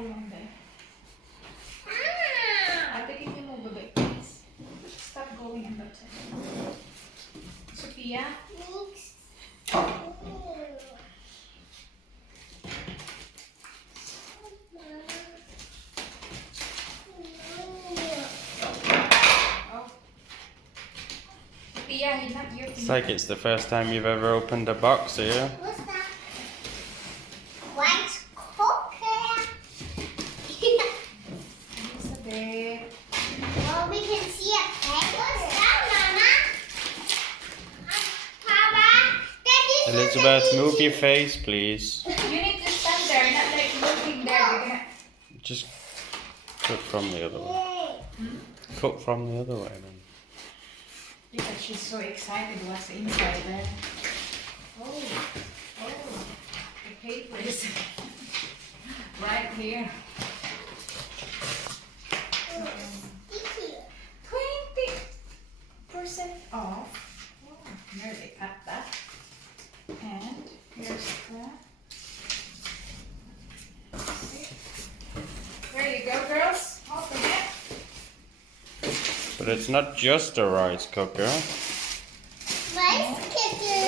along there. Ate, can you move a bit, please? Stop going in the table. Sophia? It's like it's the first time you've ever opened a box here. What's that? Rice cooker. Elizabeth. Well, we can see a peg. What's that, Mama? Papa, Daddy. Elizabeth, move your face, please. You need to stand there, not like moving there. You're gonna... Just cut from the other way. Cut from the other way then. Because she's so excited what's inside there. Oh, the paper is right here. 20% off. Oh, nearly cut that. And here's that. There you go, girls. Open it. But it's not just a rice cooker. Rice cooker.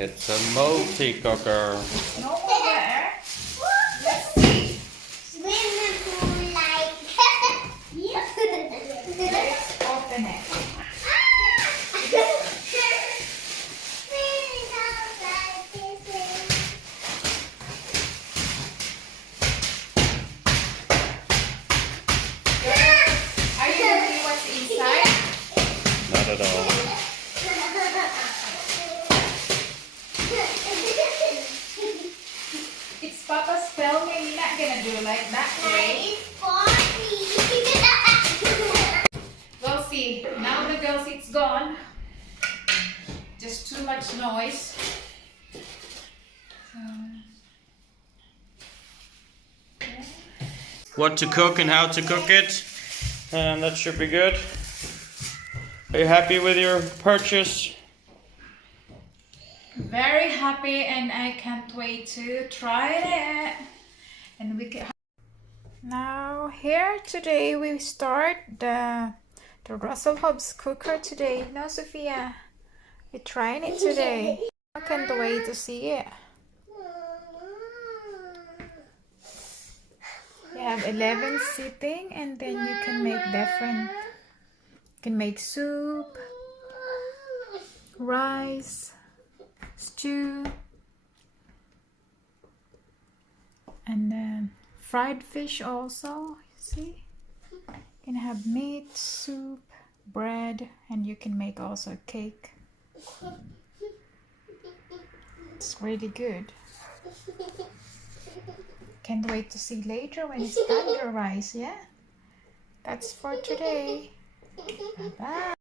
It's a multi-cooker. No there. Let's see. Swimming pool like. Let's open it. Are you wondering what's inside? Not at all. It's Papa's filming. You're not gonna do like that way. Well, see, now the girls, it's gone. Just too much noise. So, yeah. What to cook and how to cook it. And that should be good. Are you happy with your purchase? Very happy, and I can't wait to try it. And we can. Now here today we start the Russell Hobbs cooker today. No, Sophia, we're trying it today. I can't wait to see it. You have 11 sitting, and then you can make different. You can make soup, rice, stew, and then fried fish also. See, you can have meat, soup, bread, and you can make also cake. It's really good. Can't wait to see later when it's done, your rice. Yeah, that's for today. Bye bye.